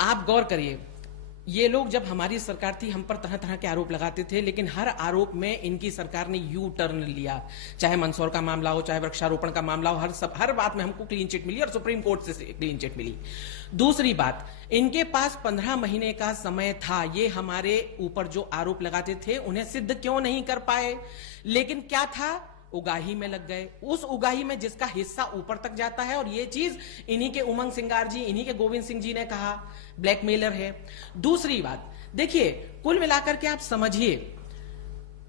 आप गौर करिए, ये लोग जब हमारी सरकार थी हम पर तरह तरह के आरोप लगाते थे, लेकिन हर आरोप में इनकी सरकार ने यू टर्न लिया। चाहे मंदसौर का मामला हो, चाहे वृक्षारोपण का मामला हो, हर बात में हमको क्लीन चिट मिली और सुप्रीम कोर्ट से क्लीन चिट मिली। दूसरी बात, इनके पास 15 महीने का समय था, ये हमारे ऊपर जो आरोप लगाते थे उन्हें सिद्ध क्यों नहीं कर पाए। लेकिन क्या था, उगाही में लग गए। उस उगाही में जिसका हिस्सा ऊपर तक जाता है, और ये चीज इन्हीं के उमंग सिंगार जी, इन्हीं के गोविंद सिंह जी ने कहा, ब्लैकमेलर है। दूसरी बात देखिए, कुल मिलाकर के आप समझिए,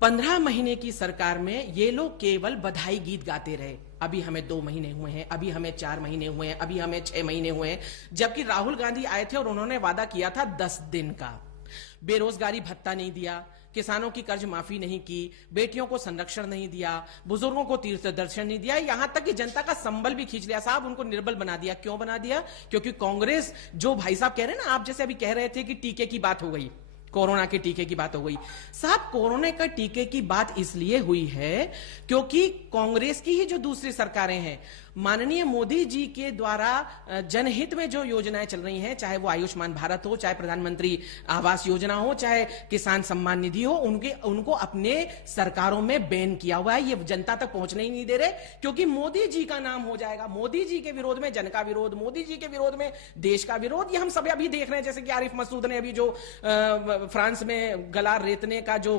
15 महीने की सरकार में ये लोग केवल बधाई गीत गाते रहे। अभी हमें 2 महीने हुए हैं, अभी हमें 4 महीने हुए हैं, अभी हमें 6 महीने हुए हैं, जबकि राहुल गांधी आए थे और उन्होंने वादा किया था 10 दिन का। बेरोजगारी भत्ता नहीं दिया, किसानों की कर्ज माफी नहीं की, बेटियों को संरक्षण नहीं दिया, बुजुर्गों को तीर्थ दर्शन नहीं दिया, यहां तक कि जनता का संबल भी खींच लिया साहब, उनको निर्बल बना दिया। क्यों बना दिया? क्योंकि कांग्रेस, जो भाई साहब कह रहे हैं ना, आप जैसे अभी कह रहे थे कि टीके की बात हो गई, कोरोना के टीके की बात हो गई साहब, कोरोना का टीके की बात इसलिए हुई है क्योंकि कांग्रेस की ही जो दूसरी सरकारें हैं, माननीय मोदी जी के द्वारा जनहित में जो योजनाएं चल रही हैं, चाहे वो आयुष्मान भारत हो, चाहे प्रधानमंत्री आवास योजना हो, चाहे किसान सम्मान निधि हो, उनको अपने सरकारों में बैन किया हुआ है। ये जनता तक पहुंचने ही नहीं दे रहे, क्योंकि मोदी जी का नाम हो जाएगा। मोदी जी के विरोध में जन का विरोध, मोदी जी के विरोध में देश का विरोध। ये हम सब अभी देख रहे हैं, जैसे कि आरिफ मसूद ने अभी जो फ्रांस में गला रेतने का जो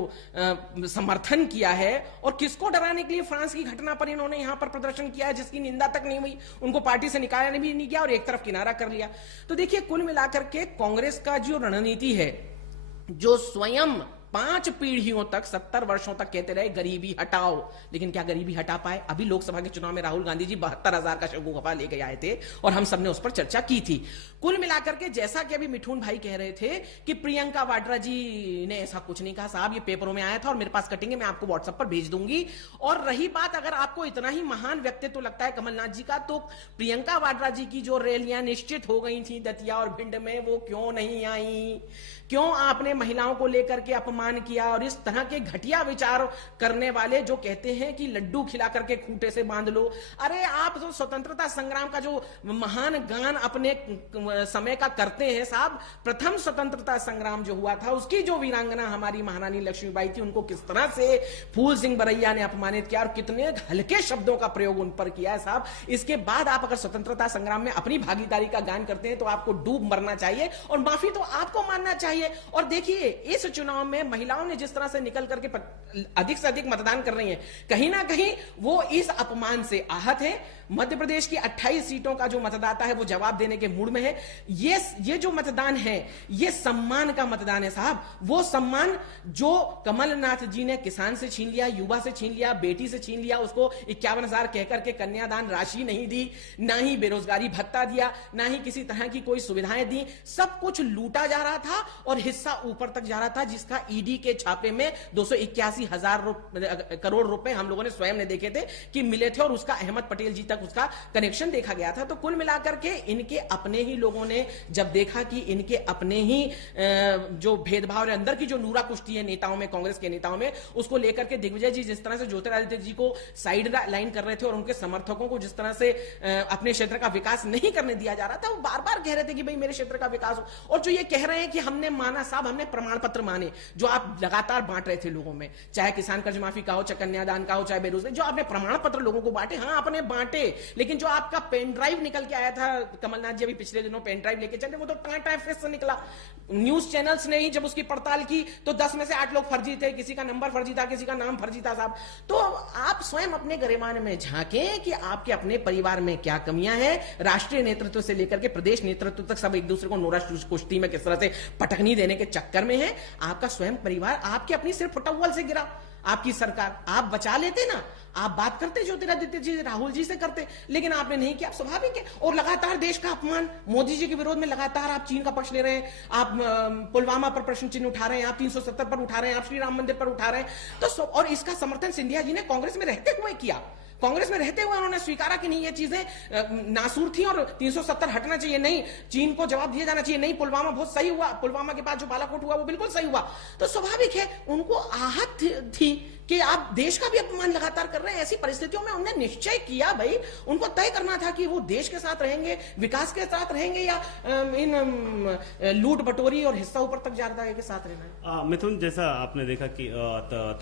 समर्थन किया है, और किसको डराने के लिए फ्रांस की घटना पर इन्होंने यहां पर प्रदर्शन किया है, जिसकी निंदा तक नहीं हुई, उनको पार्टी से निकाला भी नहीं गया और एक तरफ किनारा कर लिया। तो देखिए, कुल मिलाकर के कांग्रेस का जो रणनीति है, जो स्वयं 5 पीढ़ियों तक, 70 वर्षों तक कहते रहे गरीबी हटाओ, लेकिन क्या गरीबी हटा पाए? अभी लोकसभा के चुनाव में राहुल गांधी जी 72,000 का शगुफा लेके आए थे और हम सबने उस पर चर्चा की थी। कुल मिलाकर के जैसा कि अभी मिठून भाई कह रहे थे कि प्रियंका वाड्रा जी ने ऐसा कुछ नहीं कहा साहब, ये पेपरों में आया था और मेरे पास कटिंग, मैं आपको व्हाट्सएप पर भेज दूंगी। और रही बात, अगर आपको इतना ही महान व्यक्तित्व लगता है कमलनाथ जी का, तो प्रियंका वाड्रा जी की जो रैलियां निश्चित हो गई थी दतिया और भिंड में, वो क्यों नहीं आई? क्यों आपने महिलाओं को लेकर के अपमान किया? और इस तरह के घटिया विचार करने वाले जो कहते हैं कि लड्डू खिला करके खूंटे से बांध लो, अरे आप जो स्वतंत्रता संग्राम का जो महान गान अपने समय का करते हैं साहब, प्रथम स्वतंत्रता संग्राम जो हुआ था, उसकी जो वीरांगना हमारी महारानी लक्ष्मीबाई थी, उनको किस तरह से फूल सिंह बरैया ने अपमानित किया और कितने हल्के शब्दों का प्रयोग उन पर किया है साहब। इसके बाद आप अगर स्वतंत्रता संग्राम में अपनी भागीदारी का गान करते हैं तो आपको डूब मरना चाहिए और माफी तो आपको मानना चाहिए। और देखिए, इस चुनाव में महिलाओं ने जिस तरह से निकल करके अधिक से अधिक मतदान कर रही हैं, कहीं ना कहीं वो इस अपमान से आहत है। मध्य प्रदेश की 28 सीटों का जो मतदाता है वो जवाब देने के मूड में है। ये जो मतदान है, ये सम्मान का मतदान है साहब। वो सम्मान जो कमलनाथ जी ने किसान से छीन लिया, युवा से छीन लिया, बेटी से छीन लिया, उसको 51,000 कहकर के कन्यादान राशि नहीं दी, ना ही बेरोजगारी भत्ता दिया, ना ही किसी तरह की कोई सुविधाएं दी, सब कुछ लूटा जा रहा था और हिस्सा ऊपर तक जा रहा था, जिसका ईडी के छापे में 281,000 करोड़ रुपए हम लोगों ने स्वयं ने देखे थे कि मिले थे, और उसका अहमद पटेल जी तक उसका कनेक्शन देखा गया था। तो कुल मिलाकर के इनके अपने ही लोगों ने जब देखा कि इनके अपने ही जो भेदभाव अंदर की जो नूरा कुश्ती है नेताओं में, कांग्रेस के नेताओं में, उसको लेकर के दिग्विजय जी जिस तरह से ज्योतिरादित्य जी को साइड लाइन कर रहे थे और उनके समर्थकों को जिस तरह से अपने क्षेत्र का विकास नहीं करने दिया जा रहा था, वो बार बार कह रहे थे कि भाई मेरे क्षेत्र का विकास हो। और जो ये कह रहे हैं कि हमने माना साहब, हमने प्रमाण पत्र माने जो आप लगातार बांट रहे थे लोगों में, चाहे किसान कर्ज माफी का हो, चाहे कन्यादान का हो, चाहे बेरोजगारी, जो आपने प्रमाण पत्र लोगों को बांटे, हाँ आपने बांटे, लेकिन जो आपका पेन ड्राइव निकल के आया था, कमलनाथ जी अभी पिछले दिनों पेन ड्राइव लेके चले, वो तो टाटा फेस से निकला। न्यूज चैनल्स ने ही जब उसकी पड़ताल की तो 10 में से 8 लोग फर्जी थे, किसी का नंबर फर्जी था, किसी का नाम फर्जी था साहब। तो आप स्वयं अपने गरिमान में झांकें कि आपके अपने परिवार में क्या कमियां हैं। राष्ट्रीय नेतृत्व से लेकर के प्रदेश नेतृत्व तक सब एक दूसरे को नोरा कुश्ती में किस तरह से पटकनी देने के चक्कर में है। आपका स्वयं परिवार आपके अपनी सिर्फ फुटबॉल से गिरा, आपकी सरकार, आप बचा लेते ना, आप बात करते ज्योतिरादित्य जी, राहुल जी से करते, लेकिन आपने नहीं किया। स्वाभाविक है। और लगातार देश का अपमान, मोदी जी के विरोध में लगातार आप चीन का पक्ष ले रहे हैं, आप पुलवामा पर प्रश्न चिन्ह उठा रहे हैं, आप 370 पर उठा रहे हैं, आप श्री राम मंदिर पर उठा रहे हैं। तो और इसका समर्थन सिंधिया जी ने कांग्रेस में रहते हुए किया। कांग्रेस में रहते हुए उन्होंने स्वीकारा कि नहीं, ये चीजें नासूर थी और 370 हटना चाहिए, नहीं चीन को जवाब दिया जाना चाहिए, नहीं पुलवामा बहुत सही हुआ, पुलवामा के बाद जो बालाकोट हुआ वो बिल्कुल सही हुआ। तो स्वाभाविक है उनको आहत थी कि आप देश का भी अपमान लगातार कर रहे हैं। ऐसी परिस्थितियों में उन्होंने निश्चय किया, भाई उनको तय करना था कि वो देश के साथ रहेंगे, विकास के साथ रहेंगे, या इन लूट बटोरी और हिस्सा ऊपर तक जारदा के साथ रहना है। मिथुन, जैसा आपने देखा कि